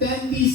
33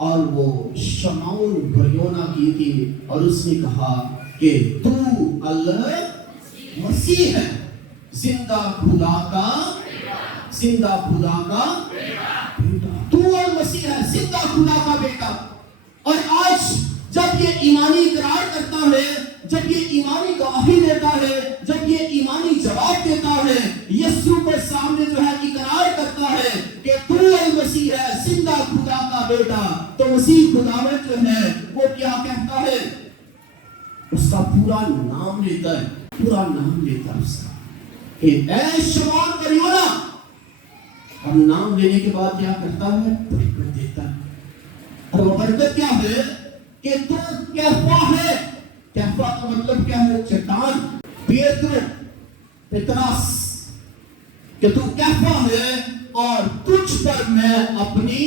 اور وہ شمعون بریونا کی تھی اور اس نے کہا کہ تو المسیح ہے، زندہ خدا کا بیٹا، تو المسیح ہے، زندہ خدا کا بیٹا۔ اور آج جب یہ ایمانی اقرار کرتا ہے، جب یہ ایمانی گواہی دیتا ہے، جب یہ ایمانی جواب دیتا ہے، یسوع کے سامنے جو ہے اقرار کرتا ہے کہ تو المسیح ہے، زندہ خدا کا بیٹا، تو مسیح خداوند جو ہے وہ کیا کہتا ہے؟ اس کا پورا نام لیتا ہے، پورا نام لیتا ہے اس کا، کہ اے شمعون بریونا، اور نام لینے کے بعد کیا کرتا ہے؟ برکت دیتا ہے۔ اور وہ برکت کیا ہے؟ کہ تو کیفا ہے۔ کیفا کا مطلب کیا ہے؟ چٹان، پترس، کہ تو کیفا ہے اور تجھ پر میں اپنی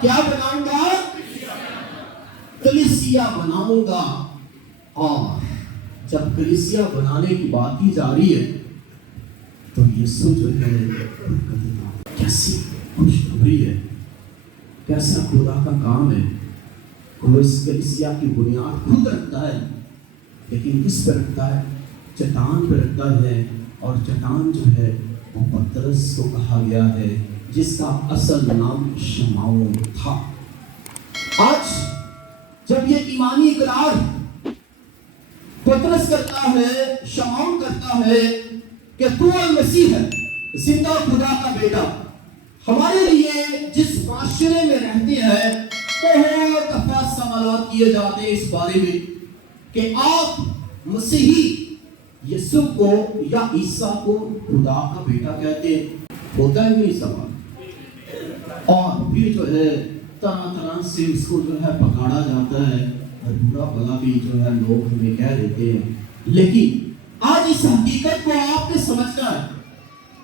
کیا بناؤں گا؟ کلیسیا بناؤں گا۔ اور جب کلیسیا بنانے کی بات کی جا رہی ہے تو یسوع جو ہے کیسی خوشخبری ہے، کیسا خدا کا کام ہے۔ وہ اس کلیسیا کی بنیاد خود رکھتا ہے، لیکن کس پہ رکھتا ہے؟ چٹان پہ رکھتا ہے، اور چٹان جو ہے وہ پترس کو کہا گیا ہے، جس کا اصل نام شمعون تھا۔ آج جب یہ ایمانی اقرار پترس کرتا ہے، شمعون کرتا ہے کہ تو المسیح ہے، زندہ خدا کا بیٹا، ہمارے لیے جس معاشرے میں رہتے ہیں بہت دفعہ سوالات کیے جاتے ہیں اس بارے میں کہ آپ مسیحی یسوع کو یا عیسیٰ کو خدا کا بیٹا کہتے ہیں، ہوتا ہے نہیں سوال، اور پھر جو ہے طرح طرح سے اس کو جو ہے پکاڑا جاتا ہے، اور برا بھلا بھی جو ہے لوگ ہمیں کہہ دیتے ہیں۔ لیکن آج اس حقیقت کو آپ نے سمجھنا ہے،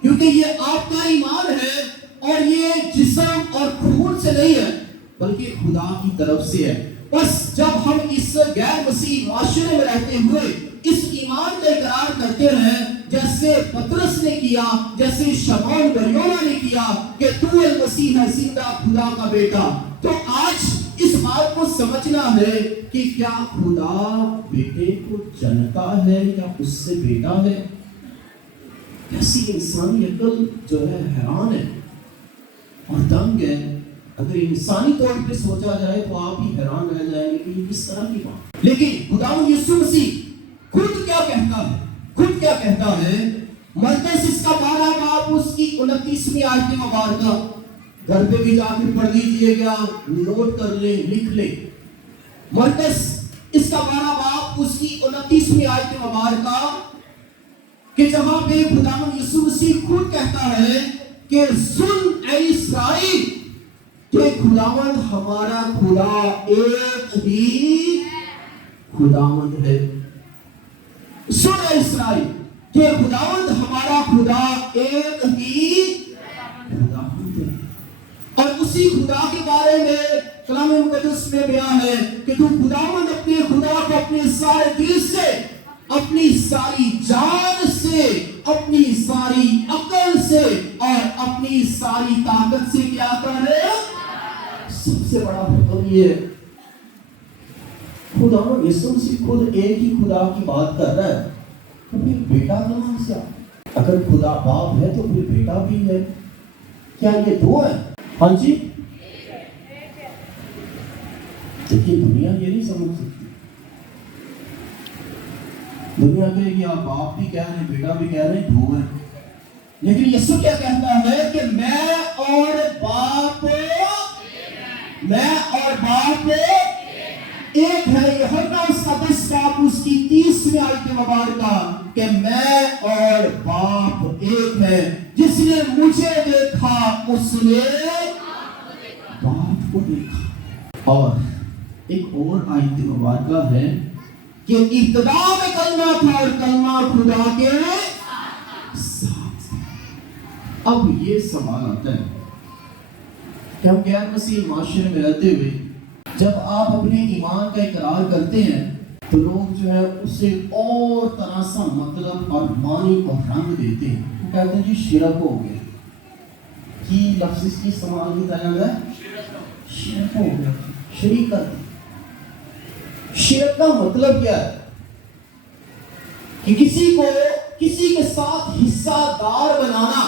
کیونکہ یہ آپ کا ایمان ہے، اور یہ جسم اور خون سے نہیں ہے بلکہ خدا کی طرف سے ہے۔ بس جب ہم اس غیر مسیح معاشرے میں رہتے ہوئے اس ایمان کا اقرار کرتے ہیں، جیسے پترس نے کیا، جیسے شمعون بریونا نے کیا کہ تو المسیح ہے، زندہ خدا کا بیٹا، تو آج اس بات کو سمجھنا ہے کہ کیا خدا بیٹے کو جانتا ہے یا اس سے بیٹا ہے؟ کیسی انسانی عقل جو ہے حیران ہے اور دنگ ہے۔ اگر انسانی طور پہ سوچا جائے تو آپ ہی حیران رہ جائیں گے کہ یہ کس طرح کی بات۔ لیکن خداوند یسوع مسیح خود کیا کہتا ہے؟ مرقس اس کا 12 باب اس کی 29ویں آیت مبارکہ، گھر پہ بھی جا کے پڑھ لیجیے گا، نوٹ کر لیں، لکھ لیں۔ مرقس اس کا 12 باب اس کی 29ویں آیت مبارکہ، کہ جہاں پہ خداوند یسوع مسیح خود کہتا ہے کہ سن اے اسرائیل کہ خداوند ہمارا خدا ایک ہی خداوند ہے۔ سن اے اسرائیل کہ خداوند ہمارا خدا ایک ہی خداوند ہے۔ اور اسی خدا کے بارے میں کلام مقدس میں بیان ہے کہ تو خداوند اپنے خدا کو اپنے سارے دل سے، اپنی ساری جان سے، اپنی ساری عقل سے اور اپنی ساری طاقت سے کیا کرے؟ سب سے بڑا حکم یہ ہے۔ خداوند یسوع مسیح خود ایک ہی خدا کی بات کر رہا ہے، تو پھر بیٹا کہاں سے؟ اگر خدا باپ ہے تو پھر بیٹا بھی ہے، کیا یہ دو ہے؟ ہاں جی، لیکن دنیا یہ نہیں سمجھ سکتی۔ دنیا کہے کہ آپ باپ بھی کہہ رہے ہیں، بیٹا بھی کہہ رہے ہیں، دو ہیں۔ لیکن یسوع کیا کہتا ہے کہ میں اور باپ ایک ہے۔ یوحنا اس کا 10 باب اس کی 30ویں آیت مبارکہ، کہ میں اور باپ ایک ہے، جس نے مجھے دیکھا اس نے باپ کو دیکھا۔ اور ایک اور آیت مبارکہ ہے کہ ابتدا میں کلمہ تھا اور کلمہ خدا کے ساتھ۔ اب یہ سوال آتا ہے کہ ہم غیر مسیح معاشرے میں رہتے ہوئے جب آپ اپنے ایمان کا اقرار کرتے ہیں تو لوگ جو ہے اسے اور طرح سا مطلب اور معنی اور رنگ دیتے ہیں۔ وہ کہتے ہیں جی شرک ہو گیا، کی لفظ اس کی استعمال کی طرح ہے شرک ہو گیا. شریکت. شرک کا مطلب کیا ہے؟ کہ کسی کے ساتھ حصہ دار بنانا،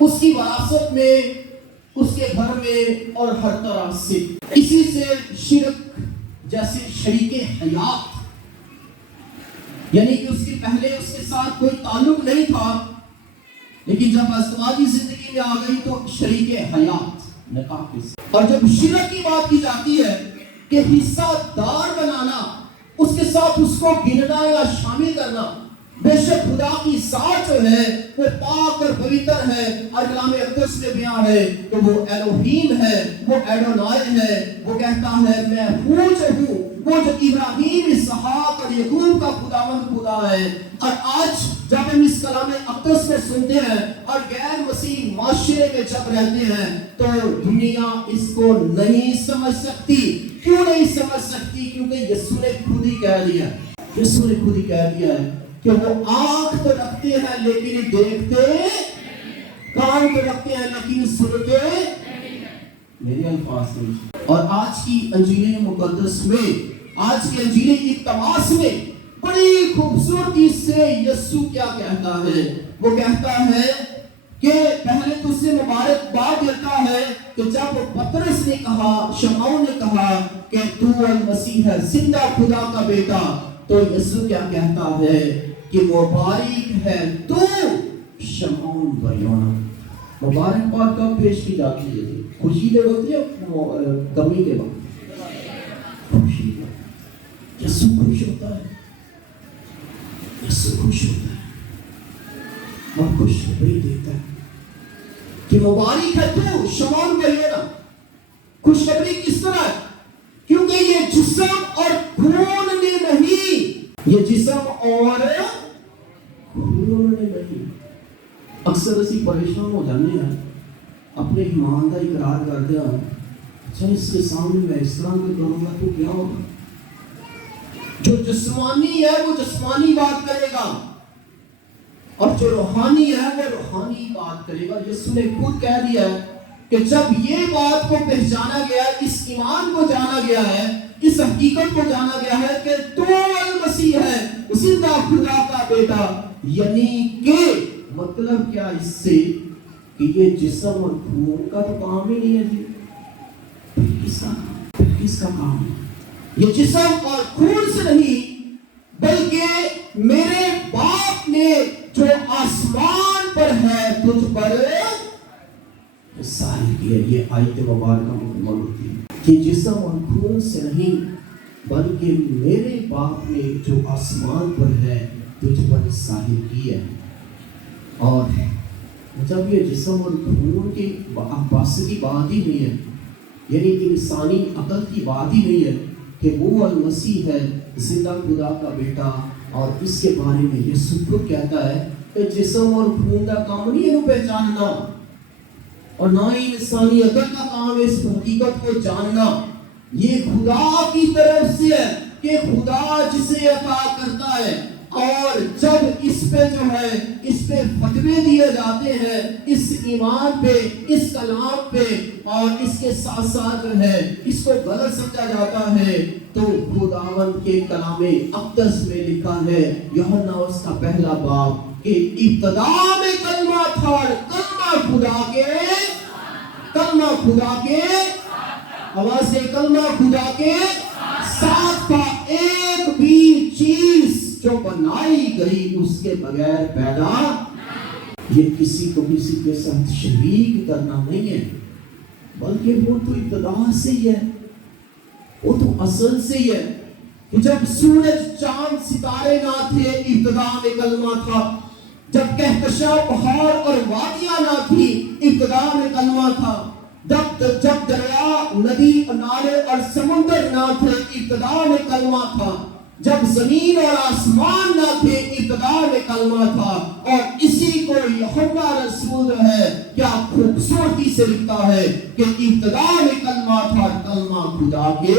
اس کی وراثت میں، اس کے گھر میں اور ہر طرح سے. اسی سے شرک جیسے شریک حیات، یعنی کہ اس کے پہلے اس کے ساتھ کوئی تعلق نہیں تھا، لیکن جب ازدواجی زندگی میں آ گئی تو شریک حیات نکاح کے ساتھ. اور جب شرک کی بات کی جاتی ہے کہ حصہ دار بنانا، اس کے ساتھ اس کو گننا یا شامل کرنا، بے شک خدا کی ذات جو ہے وہ پاک اور پویتر ہے، اور کلام اقدس میں بیان ہے کہ وہ الوہیم ہے، وہ ایڈونائی ہے. وہ کہتا ہے میں ہوں جو ہوں، وہ جو ابراہیم، اسحاق اور یعقوب کا خداوند خدا ہے. اور آج جب ہم اس کلام اقدس میں سنتے ہیں اور غیر مسیح معاشرے میں جب رہتے ہیں تو دنیا اس کو نہیں سمجھ سکتی. کیوں نہیں سمجھ سکتی؟ کیونکہ یسوع نے خود ہی کہہ دیا، یسوع نے خود ہی کہہ دیا ہے کہ وہ آنکھ تو رکھتے ہیں لیکن دیکھتے، کان تو رکھتے ہیں لیکن سنتے. میرے الفاظ میں. اور آج کی انجیل مقدس میں، آج کی انجیل اقتباس میں بڑی خوبصورتی سے یسوع کیا کہتا ہے؟ وہ کہتا ہے کہ پہلے تو اسے مبارکباد دیتا ہے کہ جب پترس نے کہا، شمعون نے کہا کہ تو المسیح ہے، زندہ خدا کا بیٹا، تو یسوع کیا کہتا ہے کہ مبارک ہے تو شمعون بریونا. مبارکباد کب پیش کی جاتی ہے؟ خوشی کے وقت یا غمی کے وقت؟ خوشی کا. یسوع خوش ہوتا ہے، یسوع خوش ہوتا ہے اور خوشخبری دیتا ہے کہ مبارک ہے تو شمعون بریونا. خوشخبری کس طرح ہے؟ کیونکہ یہ جسم اور خون نے نہیں، یہ جسم اور خون نے نہیں. اکثر اسی پریشان ہو جانے ہیں، اپنے ایمان کا اقرار کرتے ہیں، اچھا اس کے سامنے میں اس طرح کے کروں گا تو کیا ہوگا؟ جو جسمانی ہے وہ جسمانی بات کرے گا، اور جو روحانی ہے وہ روحانی بات کرے گا. یسوع نے خود کہہ دیا ہے کہ جب یہ بات کو پہچانا گیا، اس ایمان کو جانا گیا ہے، اس حقیقت کو جانا گیا ہے کہ تو المسیح ہے، زندہ خدا کا بیٹا، یعنی کہ مطلب کیا اس سے کہ یہ جسم اور خون کا تو کام ہی نہیں ہے جی. کس کا کام ہے؟ یہ جسم اور خون سے نہیں، بلکہ میرے باپ نے جو آسمان پر ہے تجھ پر ظاہر کیا. یہ آیت مبارکہ مکمل ہوتی ہے کہ جسم اور خون سے نہیں، بلکہ میرے باپ نے جو آسمان پر ہے تجھ پر ظاہر کیا. اور جب یہ جسم اور خون کی بحث کی بات ہی نہیں ہے، یعنی انسانی عقل کی بات ہی نہیں ہے کہ وہ المسیح ہے، زندہ خدا کا بیٹا، اور اس کے بارے میں یسوع خود کہتا ہے کہ جسم اور خون کا کام نہیں ہے پہچاننا، اور نہ ہی انسانی عقل کا کام ہے اس حقیقت کو جاننا. یہ خدا کی طرف سے ہے کہ خدا جسے عطا کرتا ہے، اور جب اس پہ جو ہے اس پہ فتوے دیے جاتے ہیں، اس ایمان پہ، اس کلام پہ، اور اس کے ساتھ ساتھ جو ہے اس کو غلط سمجھا جاتا ہے، تو خداوند کے کلام اقدس میں لکھا ہے یوحنا اس کا پہلا باب کہ ابتدا میں کلمہ تھا، کلمہ خدا کے آواز سے کلمہ خدا کے ساتھ تھا، ایک بھی چیز جو بنائی گئی اس کے بغیر پیدا. یہ کسی کو کسی کے ساتھ شریک کرنا نہیں ہے، بلکہ وہ تو ابتدا سے ہی ہے، وہ تو اصل سے ہی ہے. جب سورج چاند ستارے نہ تھے ابتدا میں کلمہ تھا، جب کہکشاں پہاڑ اور وادیاں نہ تھی ابتدا میں کلمہ تھا، جب دریا، ندی، نالے اور سمندر نہ تھے ابتدا میں کلمہ تھا، جب زمین اور آسمان نہ تھے ابتدا میں کلمہ تھا. اور اسی کو یوحنا رسول ہے کیا خوبصورتی سے لکھتا ہے کہ ابتدا میں کلمہ تھا، کلمہ خدا کے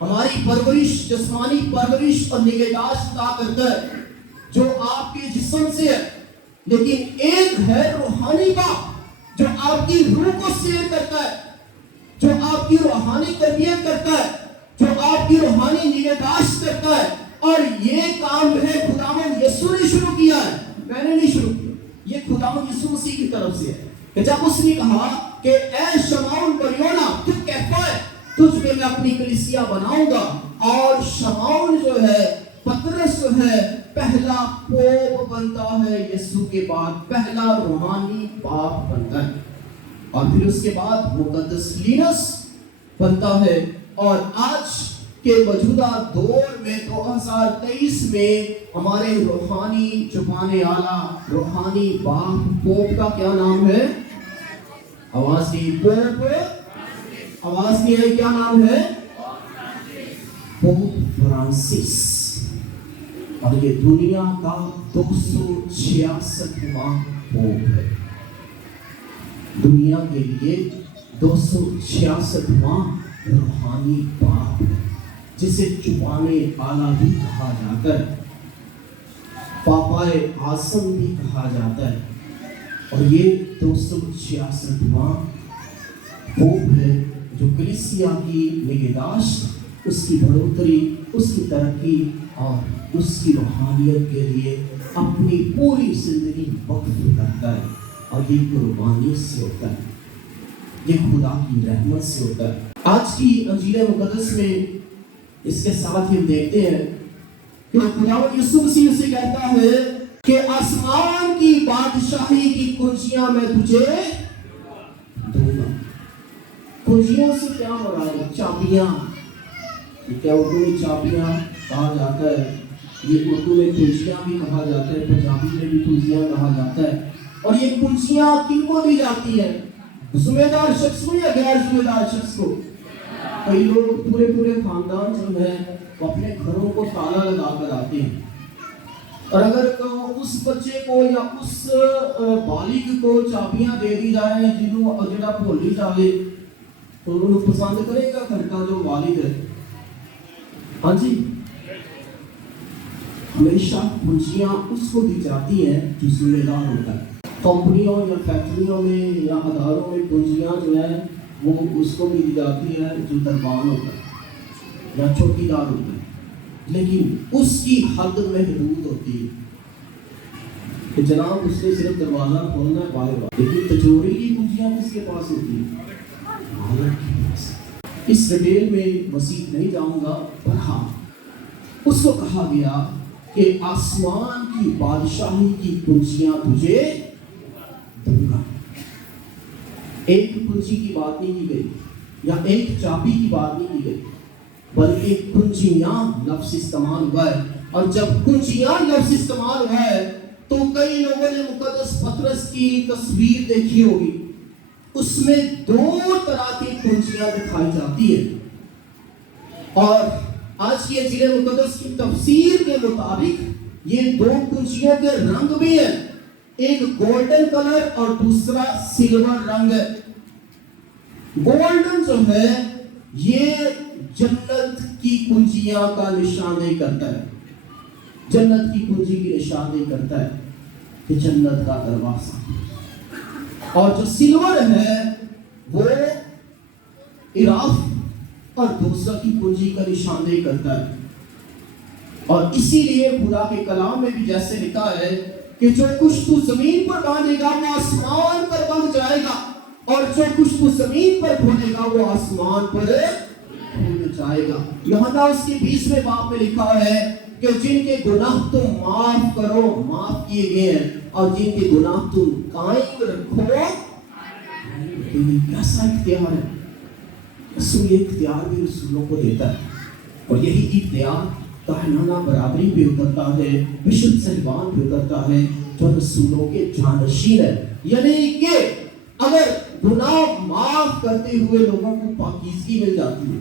ہماری پرورش، جسمانی پرورش اور نگہداشت عطا کرتا ہے جو آپ کے جسم سے ہے، لیکن ایک ہے روحانی باپ جو آپ کی روح کو سیر کرتا ہے، جو آپ کی روحانی تربیت کرتا ہے، جو آپ کی روحانی نگہداشت کرتا ہے. اور یہ کام ہے خداوند یسوع نے شروع کیا ہے، میں نے نہیں شروع کیا. یہ خداوند یسوع مسیح کی طرف سے ہے کہ جب اس نے کہا کہ اے شمعون بریونا تو کہتا ہے تجھ پہ میں اپنی کلیسیا بناؤں گا. اور شمعون جو ہے، پترس جو ہے، پہلا پوپ بنتا ہے یسوع کے بعد، پہلا روحانی باپ بنتا ہے. اور پھر اس کے بعد مقدس لینس بنتا ہے. اور آج کے موجودہ دور میں 2023 میں ہمارے روحانی چپانے والا روحانی باپ پوپ کا کیا نام ہے؟ آواز نہیں، پوپ، آواز نہیں ہے، کیا نام ہے؟ Pope Francis. اور یہ دنیا کا 266واں پوپ ہے. دنیا کے لیے 266واں روحانی باپ ہے جسے چپانے والا بھی کہا جاتا ہے، پاپائے اعظم بھی کہا جاتا ہے. اور یہ 266واں پوپ ہے جو کلیسیا کی نگہداشت، اس کی بڑھوتری، اس کی ترقی اور اس کی روحانیت کے لیے اپنی پوری زندگی وقف کرتا ہے. اور یہ قربانی سے ہوتا ہے، یہ خدا کی رحمت سے ہوتا ہے. آج کی انجیل مقدس میں اس کے ساتھ ہم دیکھتے ہیں کہ خداوند یسوع مسیح سے کہتا ہے کہ آسمان کی بادشاہی کی کنجیاں میں تجھے دوں گا. کنجیوں سے کیا مراد ہے؟ چابیاں. کیا اردو میں چابیاں کہا جاتا ہے، یہ اردو میں کنجیاں بھی کہا جاتا ہے، پنجابی میں بھی کنجیاں کہا جاتا ہے. اور یہ کنجیاں کن کو دی جاتی ہیں؟ ذمہ دار شخص کو یا غیر ذمہ دار شخص کو؟ کئی لوگ پورے خاندان جو ہے وہ اپنے گھروں کو تالا لگا کر آتے ہیں، اور اگر اس بچے کو یا اس بالغ کو چابیاں دے دی جائیں جنہوں جڑا بھولی جاوے تو انہوں پسند کرے گا گھر کا جو والد ہے؟ ہاں جی، ہمیشہ کنجیاں اس کو دی جاتی ہیں جو ذمہ دار ہوتا ہے. کمپنیوں یا فیکٹریوں میں یا اداروں میں کنجیاں جو ہیں وہ اس کو بھی دی جاتی ہے جو دربان ہوتا ہے یا چوکی دار ہوتا ہے، لیکن اس کی حد میں حدود ہوتی ہے کہ جناب اس نے صرف دروازہ کھولنا ہے باہر، لیکن تجوری کی کنجیاں کس کے پاس ہوتی ہیں؟ مالک کے پاس. اس ڈیٹیل میں مزید نہیں جاؤں گا، پر ہاں اس کو کہا گیا کہ آسمان کی بادشاہی کی کنجیاں تجھے دوں گا. ایک کنجی کی بات نہیں کی گئی یا ایک چابی کی بات نہیں کی گئی، بلکہ کنجیاں لفظ استعمال ہوا ہے. اور جب کنجیاں لفظ استعمال ہوا ہے تو کئی لوگوں نے مقدس پطرس کی تصویر دیکھی ہوگی، اس میں 2 طرح کی کنجیاں دکھائی جاتی ہیں. اور آج کی انجیل مقدس کی تفسیر کے مطابق یہ 2 کنجیوں کے رنگ بھی ہیں، ایک گولڈن کلر اور دوسرا سلور رنگ ہے. گولڈن جو ہے یہ جنت کی کنجیاں کا نشاندہی کرتا ہے، جنت کی کنجی کی نشاندہی کرتا ہے کہ جنت کا دروازہ. اور جو سلور ہے وہ عراف اور دوسرا کی کنجی کا نشاندہی کرتا ہے. اور اسی لیے خدا کے کلام میں بھی جیسے لکھا ہے کہ جو کچھ تو زمین پر باندھے گا وہ آسمان پر بندھ جائے گا، اور جو کچھ تو زمین پر کھولے گا وہ آسمان پر کھول جائے گا. یہاں اس کے 20ویں باب میں لکھا ہے کہ جن کے گناہ تم معاف کرو معاف کیے گئے ہیں، اور جن کے گناہ تم قائم رکھو. یہ کیسا اختیار ہے؟ رسول یہ اختیار بھی رسولوں کو دیتا ہے، اور یہی اختیار کائنانہ برادری پہ اترتا ہے، بشپ صاحبان پہ اترتا ہے جو رسولوں کے جانشین ہے. یعنی کہ اگر گناہ معاف کرتے ہوئے لوگوں کو پاکیزگی مل جاتی ہے،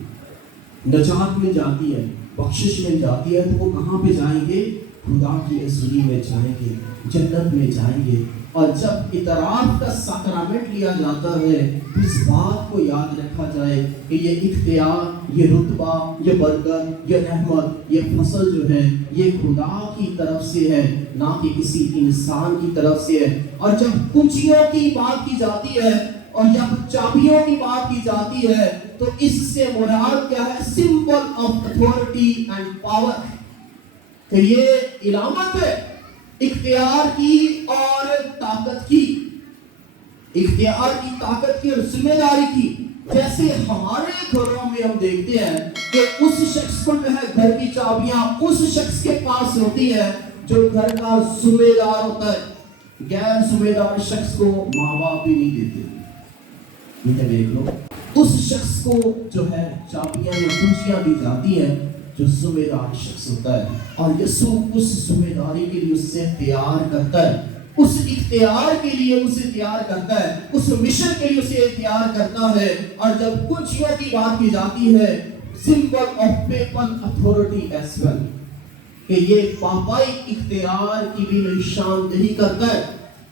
نجات مل جاتی ہے، بخشش مل جاتی ہے، تو وہ کہاں پہ جائیں گے؟ خدا کی حضوری میں جائیں گے، جنت میں جائیں گے۔ اور جب اعتراف کا ساکرامنٹ لیا جاتا ہے، اس بات کو یاد رکھا جائے کہ یہ اختیار، یہ رتبہ، یہ برکت، یہ رحمت، یہ فضل جو ہے یہ خدا کی طرف سے ہے، نہ کہ کسی انسان کی طرف سے ہے۔ اور جب کنچیوں کی بات کی جاتی ہے اور جب چابیوں کی بات کی جاتی ہے تو اس سے مراد کیا ہے؟ Symbol of authority and power, کہ یہ علامت ہے اختیار کی اور طاقت کی، اختیار کی، طاقت کی اور ذمہ داری کی۔ جیسے ہمارے گھروں میں ہم دیکھتے ہیں کہ اس شخص کو جو ہے گھر کی چابیاں اس شخص کے پاس ہوتی ہے جو گھر کا ذمہ دار ہوتا ہے۔ غیر ذمہ دار شخص کو ماں باپ بھی نہیں دیتے۔ یہ دیکھ لو، اس شخص کو جو ہے چابیاں یا کنچیاں دی جاتی ہیں جو ذمہ دار شخص ہوتا ہے، اور یسوع اس ذمہ داری کے لیے اس سے تیار کرتا ہے، اس اختیار کے لیے اسے تیار کرتا ہے، اس مشن کے لیے اسے تیار کرتا ہے۔ اور جب کنچیوں کی بات کی جاتی ہے، symbol of people authority as well, کہ یہ پاپائی اختیار کی بھی نشاندہی کرتا ہے۔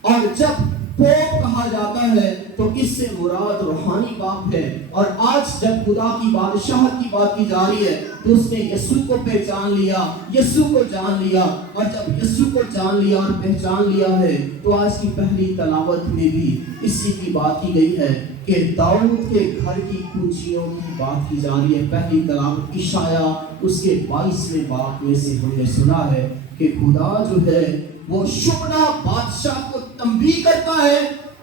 اور جب پوپ کہا جاتا ہے تو اس سے مراد روحانی باپ ہے۔ اور آج جب خدا کی بادشاہت کی بات کی جا رہی ہے تو اس نے یسوع کو پہچان لیا، یسوع کو جان لیا، اور جب یسوع کو جان لیا اور پہچان لیا ہے تو آج کی پہلی تلاوت میں بھی اسی کی بات کی گئی ہے کہ داؤد کے گھر کی کنچیوں کی بات کی جا رہی ہے۔ پہلی تلاوت اشعیا اس کے 22ویں باب میں سے ہم نے سنا ہے کہ خدا جو ہے وہ شبنا بادشاہ کو تنبیہ کرتا ہے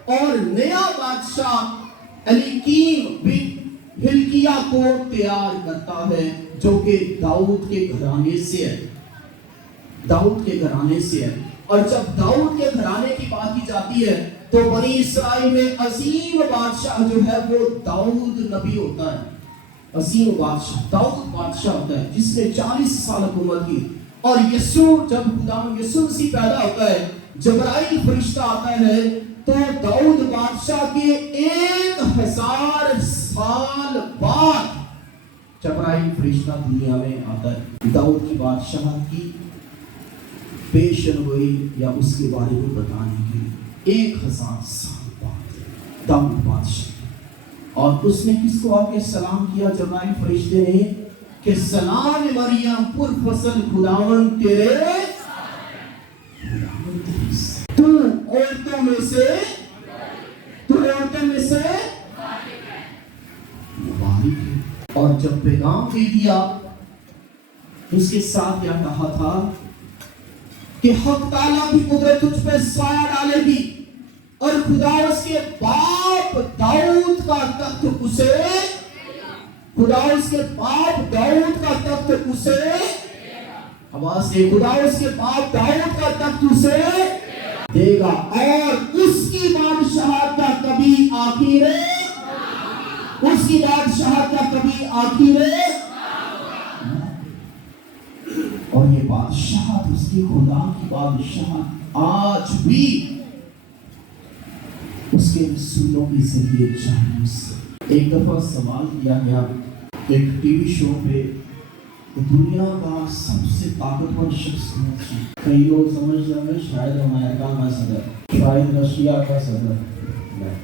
اور نیا بادشاہ الیکیم بن ہلکیہ کو تیار کرتا ہے جو کہ داؤد کے گھرانے سے ہے، داؤد کے گھرانے سے ہے۔ اور جب داؤد کے گھرانے کی بات کی جاتی ہے تو بنی اسرائیل میں عظیم بادشاہ جو ہے وہ داؤد نبی ہوتا ہے، عظیم بادشاہ داؤد بادشاہ ہوتا ہے جس نے 40 سال حکومت کی۔ اور یسوع، جب خدا یسوع مسیح پیدا ہوتا ہے، جبرائیل فرشتہ آتا ہے تو داؤد بادشاہ کے 1000 سال بعد جبرائیل فرشتہ دنیا میں آتا ہے داؤد کی بادشاہت کی پیشن گوئی یا اس کے بارے میں بتانے کے لیے۔ 1000 سال بعد داؤد بادشاہ، اور اس نے کس کو آ کے سلام کیا؟ جبرائیل فرشتے نے کہ سلام مریم پر فصل خداوند تیرے، تو عورتوں میں سے مبارک ہے۔ اور جب پیغام دے دیا اس کے ساتھ کیا کہا تھا کہ حق تعالیٰ کی قدرت تجھ پہ سایہ ڈالے گی اور خدا اس کے باپ داؤد کا تخت اسے، خدا اس کے باپ داؤد کا تخت اسے، آواز سے، خدا اس کے باپ داؤد کا تخت اسے دے گا اور اس کی بادشاہت کا کبھی آخر، اس کی بادشاہت کا کبھی آخر، اور یہ بادشاہت اس کی خدا کی بادشاہت آج بھی اس کے رسولوں کی ذریعے جاری ہے۔ ایک دفعہ سوال کیا گیا ایک ٹی وی شو پہ، دنیا کا سب سے طاقتور شخص کون ہے؟ کئی لوگ سمجھ جائیں گے شاید امریکہ کا صدر، شاید رشیا کا صدر،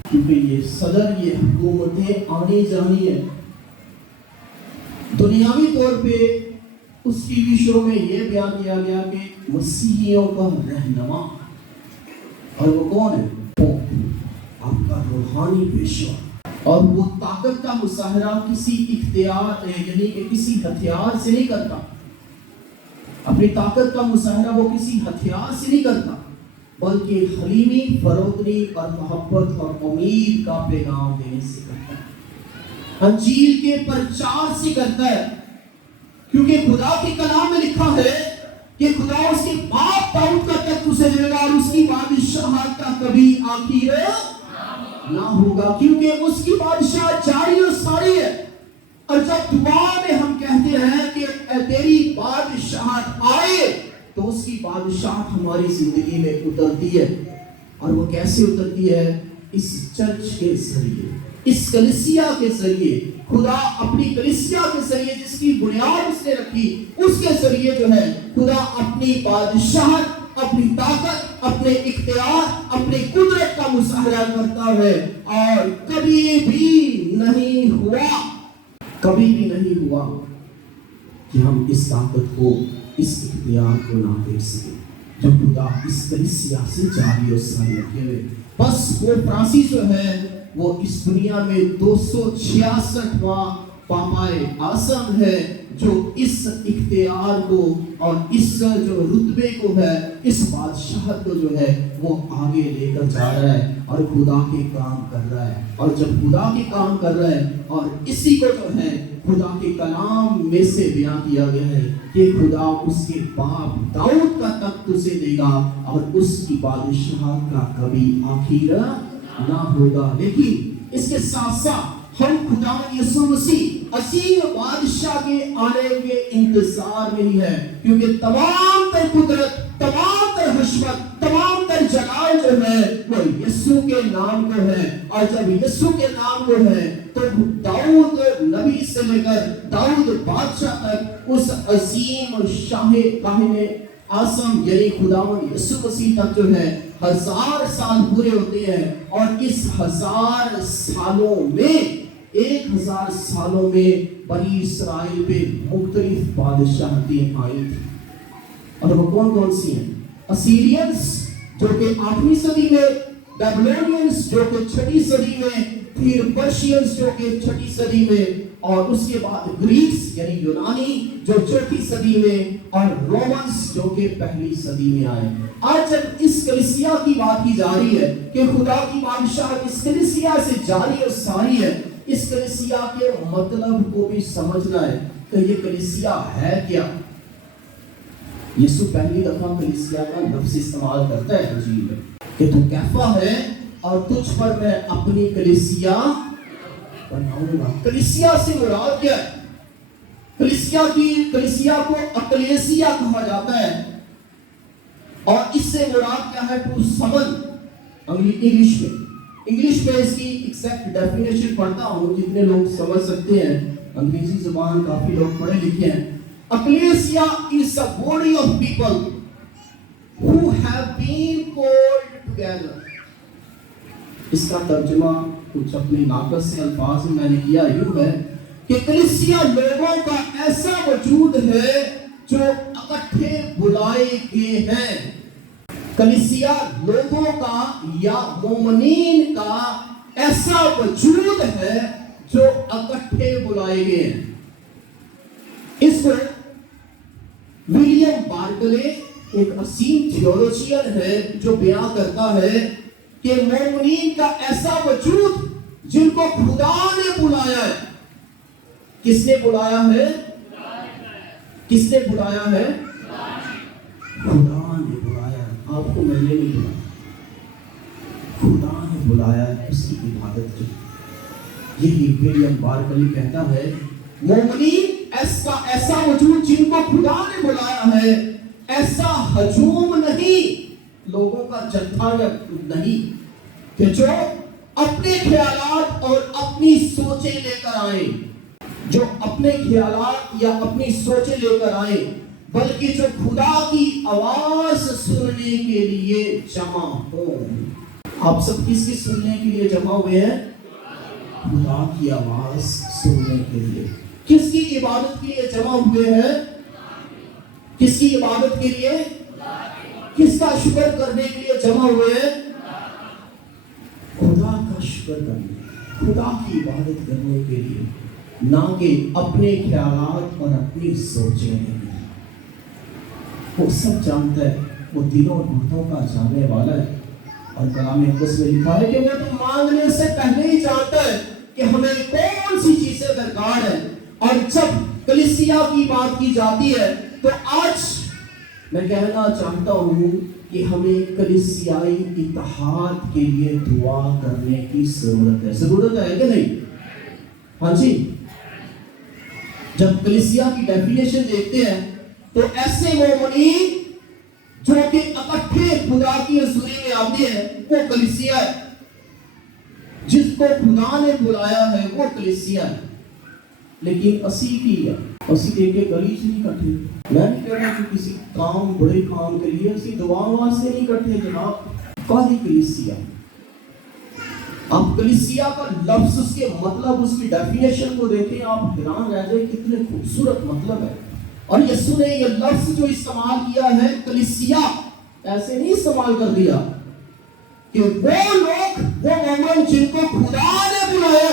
کیونکہ یہ صدر، یہ حکومتیں آنی جانی ہیں۔ دنیاوی طور پہ اس ٹی وی شو میں یہ بیان کیا گیا کہ مسیحیوں کا رہنما، اور وہ کون ہے؟ پوپ، آپ کا روحانی پیشوا، اور وہ طاقت کا مظاہرہ کسی اختیار یعنی کہ کسی ہتھیار سے نہیں کرتا، اپنی طاقت کا مظاہرہ وہ کسی ہتھیار سے نہیں کرتا بلکہ حلیمی، فروتنی اور محبت اور امید کا پیغام دینے سے کرتا ہے، انجیل کے پرچار سے کرتا ہے، کیونکہ خدا کی کلام میں لکھا ہے کہ خدا اس کے باپ داؤد کا تخت اسے دے گا اور اس کی بادشاہت کا کبھی آخر نہ ہوگا، کیونکہ اس کی بادشاہت جاری اور ساری ہے۔ اور جب دعا میں ہم کہتے ہیں کہ اے تیری بادشاہت آئے تو اس کی بادشاہت ہماری زندگی میں اترتی ہے، اور وہ کیسے اترتی ہے؟ اس چرچ کے ذریعے، اس کلیسیا کے ذریعے، خدا اپنی کلیسیا کے ذریعے جس کی بنیاد اس نے رکھی اس کے ذریعے جو ہے خدا اپنی بادشاہت، اپنی طاقت، اپنے اختیار، اپنی قدرت کا مظاہرہ کرتا ہے، اور کبھی بھی نہیں ہوا کہ ہم اس طاقت کو، اس اختیار کو نہ دیکھ سکیں جو خدا اس کلیسیا سے جاری و ساری رکھے ہوئے۔ بس وہ فرانسی جو ہے وہ اس دنیا میں 266واں پاپائے اعظم ہے جو اس اختیار کو اور اس جو رتبے کو ہے، اس بادشاہت کو جو ہے وہ آگے لے کر جا رہا ہے اور خدا کے کام کر رہا ہے۔ اور جب خدا کے کام کر رہا ہے، اور اسی کو جو ہے خدا کے کلام میں سے بیان کیا گیا ہے کہ خدا اس کے باپ داؤد کا تخت اسے دے گا اور اس کی بادشاہت کا کبھی آخر نہ ہوگا۔ لیکن اس کے ساتھ ساتھ ہم خدا یسوع مسیح عظیم بادشاہ کے آنے کے انتظار میں ہی ہے، کیونکہ تمام تر قدرت، تمام تر حشمت، تمام تر جلال جو ہے وہ یسوع کے نام کو ہے۔ اور جب یسوع کے نام کو ہے تو داؤد نبی سے لے کر داؤد بادشاہ تک اس عظیم شاہ کاہن اعظم یعنی خداوند یسوع مسیح تک جو ہے 1000 سال پورے ہوتے ہیں، اور اس 1000 سالوں میں 1000 سالوں میں بنی اسرائیل پہ مختلف بادشاہتیں آئی تھی، اور وہ کون کون سی ہیں؟ اسیرینز جو کہ 8ویں صدی میں، بیبلونینز جو کہ 6ٹھی صدی میں، پھر پرشینز جو کہ 6ٹھی صدی میں، اور اس کے بعد گریکس یعنی یونانی جو 4تھی صدی میں، اور رومنز جو کہ 1لی صدی میں آئے۔ آج جب اس کلیسیا کی بات کی جا رہی ہے کہ خدا کی بادشاہت اس کلیسیا سے جاری اور ساری ہے، اس کلیسیا کے مطلب کو بھی سمجھنا ہے کہ یہ کلیسیا ہے کیا۔ یسوع پہلی دفعہ کلیسیا کا لفظ استعمال کرتا ہے انجیل میں کہ تو کیفا ہے اور تجھ پر میں اپنی کلیسیا بناؤں گا۔ کلیسیا سے مراد کیا ہے؟ کلیسیا کو اکلیسیا کہا جاتا ہے، اور اس سے مراد کیا ہے؟ ٹو سمن انگلش میں اس کی ایگزیکٹ ڈیفینیشن پڑھتا ہوں جتنے لوگ سمجھ سکتے ہیں، انگریزی زبان کافی لوگ پڑھے لکھے ہیں۔ اکلیسیا is a body of people who have been called together۔ اس کا ترجمہ کچھ اپنے ناقص سے الفاظ میں نے کیا یوں ہے کہ کلیسیا لوگوں کا ایسا وجود ہے جو اکٹھے بلائے گئے ہیں۔ کلیسیا لوگوں کا یا مومنین کا ایسا وجود ہے جو اکٹھے بلائے گئے ہیں۔ اس کو ولیم بارکلے ایک عظیم تھیولوجین ہے جو بیان کرتا ہے کہ مومنین کا ایسا وجود جن کو خدا نے بلایا ہے۔ کس نے بلایا ہے؟ کس نے بلایا ہے؟ خدا نے بلایا ہے۔ آپ کو میں نے نہیں بلایا، خدا نے بلایا ہے اس کی عبادت کی۔ یہی ولیم بارکلی کہتا ہے مومنین ایسا وجود جن کو خدا نے بلایا ہے، ایسا ہجوم نہیں، لوگوں کا جتھا یا نہیں کہ جو اپنے خیالات اور اپنی سوچیں لے کر آئیں، جو اپنے خیالات یا اپنی سوچیں لے کر آئیں، بلکہ جو خدا کی آواز سننے کے لیے جمع ہوں۔ آپ سب کس کی سننے کے لیے جمع ہوئے ہیں؟ خدا کی آواز سننے کے لیے۔ کس کی عبادت کے لیے جمع ہوئے ہیں؟ کس کی عبادت کے لیے؟ کس کا شکر کرنے کے لیے جمع ہوئے ہیں؟ خدا کا شکر کرنے، خدا کی عبادت کرنے کے لیے، نہ کہ اپنے خیالات اور اپنی سوچیں کے لیے۔ وہ سب جانتا ہے، وہ دلوں اور ہاتھوں کا جاننے والا ہے، اور کلام مقدس میں لکھا ہے کہ وہ تو مانگنے سے پہلے ہی جانتا ہے کہ ہمیں کون سی چیزیں درکار ہیں۔ اور جب کلیسیا کی بات کی جاتی ہے تو آج میں کہنا چاہتا ہوں کہ ہمیں کلیسیائی اتحاد کے لیے دعا کرنے کی ضرورت ہے۔ ضرورت ہے کہ نہیں؟ ہاں جی۔ جب کلیسیا کی ڈیفینیشن دیکھتے ہیں تو ایسے مومنین جو کہ اکٹھے خدا کی حضوری میں آتے ہیں وہ کلیسیا ہے، جس کو خدا نے بلایا ہے وہ کلیسیا ہے۔ لیکن اسی کی ہے اسی ایک گلی سے نہیں کٹھے. میں نہیں کہہ رہا کہ کسی کام بڑے کام کے لیے اسی دعا واسطے نہیں کٹھے جناب. قاضی کلیسیا, آپ کلیسیا کا لفظ اس کے مطلب اس کی ڈیفینیشن کو دیکھیں آپ حیران رہ جائیں کتنے خوبصورت مطلب ہے. اور یسوع نے یہ لفظ جو استعمال کیا ہے کلیسیا ایسے نہیں استعمال کر دیا کہ وہ لوگ وہ مومن جن کو خدا نے بلایا.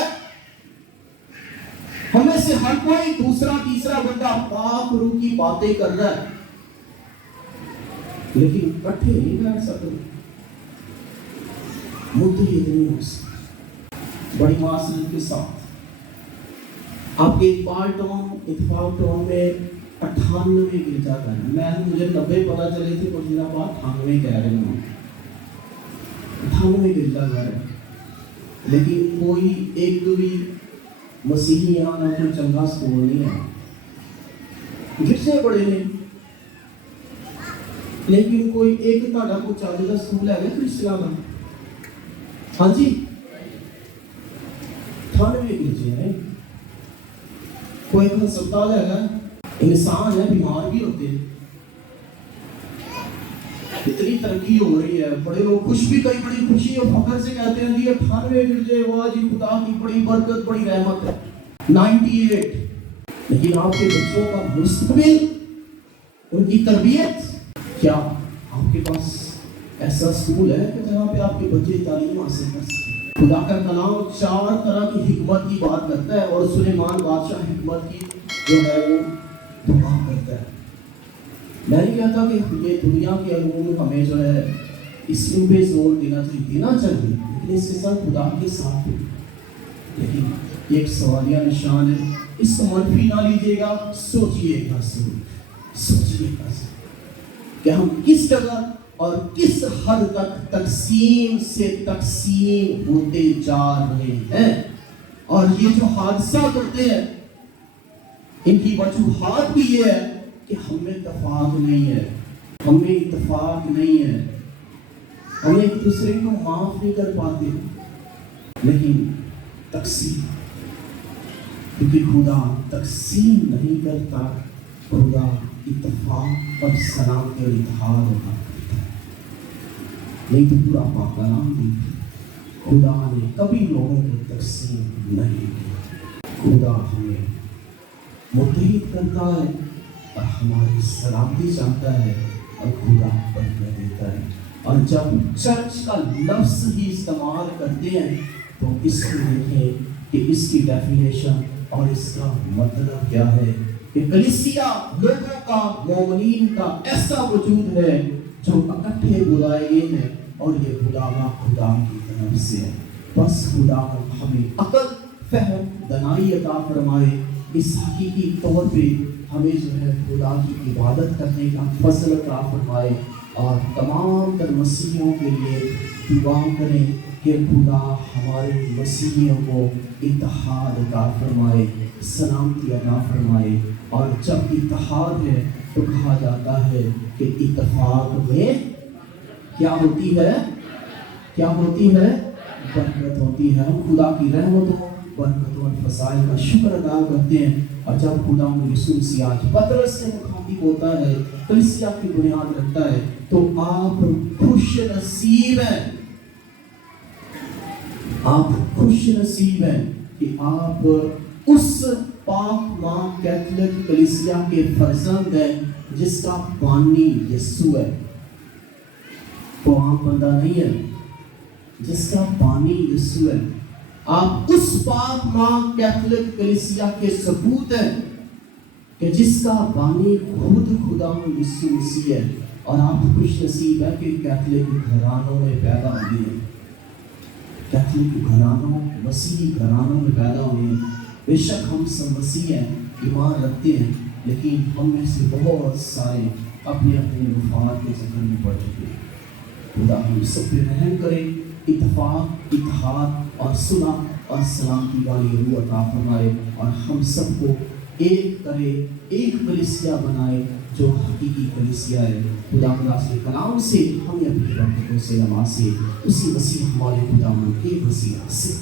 ہمیں سے ہر کوئی دوسرا تیسرا بندہ پاک روح کی باتیں کر رہا ہے لیکن اکٹھے نہیں بیٹھ سکتے, متحد نہیں ہو سکتے. بڑی معصرت کے ساتھ آپ کے اتفاق ٹاؤن میں 98 گرجا گھر ہیں. میں مجھے 90 پتا چلے تھے کچھ دنوں بعد 98 کہہ رہے ہیں. 98 گرجا گھر ہے لیکن کوئی ایک بھی مسیحی یہاں نہ کوئی چنگا سکول نہیں ہے. گرجے بڑے نے لیکن کوئی ایک تھوڑا کو چاہے کا سکول ہے کرسچناں کا. ہاں جی 98 گرجے ہیں. کوئی ایک ہسپتال ہے, انسان ہے بیمار بھی ہوتے ہیں. اتنی ترقی ہو رہی ہے, بڑے لوگ خوش بھی کئی بڑی خوشی اور فخر سے کہتے ہیں یہ 98 گرجے واہ جی خدا کی بڑی برکت بڑی رحمت ہے. 98 لیکن آپ کے بچوں کا مستقبل ان کی تربیت کیا آپ کے پاس ایسا اسکول ہے کہ جہاں پہ آپ کے بچے تعلیم حاصل کر سکیں. خدا کا کلام 4 طرح کی حکمت کی بات کرتا ہے اور سلیمان بادشاہ حکمت کی جو ہے وہ دعا کرتا ہے. میں نہیں کہتا کہ یہ دنیا کے علوم ہمیں جو ہے اس پہ زور دینا چاہیے لیکن اس کے ساتھ خدا کے ساتھ بھی. لیکن ایک سوالیہ نشان ہے, اس کو منفی نہ لیجیے گا, سوچیے گا کہ ہم کس جگہ اور کس حد تک تقسیم سے تقسیم ہوتے جا رہے ہیں. اور یہ جو حادثات ہوتے ہیں ان کی وجوہات بھی یہ ہے کہ ہمیں اتفاق نہیں ہے, ہم ایک دوسرے کو معاف نہیں کر پاتے لیکن تقسیم, کیونکہ خدا تقسیم نہیں کرتا, خدا اتفاق اور سلامتی اور اتحاد ہوتا ہے. نہیں تو پورا پاک کلام بھی خدا نے کبھی لوگوں کو تقسیم نہیں کیا. خدا ہمیں متحد کرتا ہے اور ہماری سلامتی چاہتا ہے اور خدا برکت دیتا ہے. اور جب چرچ کا لفظ ہی استعمال کرتے ہیں تو اس کو دیکھیں کہ اس کی ڈیفینیشن اور اس کا مطلب کیا ہے کہ کلیسیا لوگوں کا, مومنین کا ایسا وجود ہے جو اکٹھے بلائے گئے ہیں اور یہ بلاوا خدا کی طرف سے ہے. بس خدا ہمیں عقل, فہم, دانائی عطا فرمائے. اس حقیقی طور پہ ہمیں جو ہے خدا کی عبادت کرنے کا فضل عطا فرمائے اور تمام تر مسیحیوں کے لیے دعا کریں کہ خدا ہمارے مسیحیوں کو اتحاد عطا فرمائے, سلامتی عطا فرمائے. اور جب اتحاد ہے تو کہا جاتا ہے کہ اتفاق میں کیا ہوتی ہے برکت ہوتی ہے. ہم خدا کی رحمتوں, برکتوں اور فضائل کا شکر ادا کرتے ہیں. اور جب خدا یسوع مسیح آج پطرس سے مخاطب ہوتا ہے, کلیسیا کی بنیاد رکھتا ہے, تو آپ خوش نصیب ہیں کہ آپ اس پاک ماں کیتھولک کلیسیا کے فرزند ہیں جس کا بانی یسوع ہے. وہ عام بندہ نہیں ہے, جس کا بانی یسوع ہے. آپ اس پاک ماں کیتھولک کلیسیا کے ثبوت ہیں کہ جس کا بانی خود خدا یسوع مسیح ہے. اور آپ خوش نصیب ہیں کہ کیتھولک گھرانوں میں پیدا ہوئے ہیں, کیتھولک گھرانوں, مسیحی گھرانوں میں پیدا ہوئے ہیں. بے شک ہم سب مسیح ہیں, ایمان رکھتے ہیں, لیکن ہم میں سے بہت سارے اپنے مفاد کے چکر میں پڑ چکے ہیں. خدا ہم سب پہ رحم کرے, اتفاق, اتحاد اور صلح اور سلامتی والی روح عطا فرمائے اور ہم سب کو ایک کرے, ایک کلیسیا بنائے جو حقیقی کلیسیا ہے. خدا کے کلام سے ہمیں اپنی برکتوں سے نوازے, اسی مسیح ہمارے خدا کے وسیلہ سے.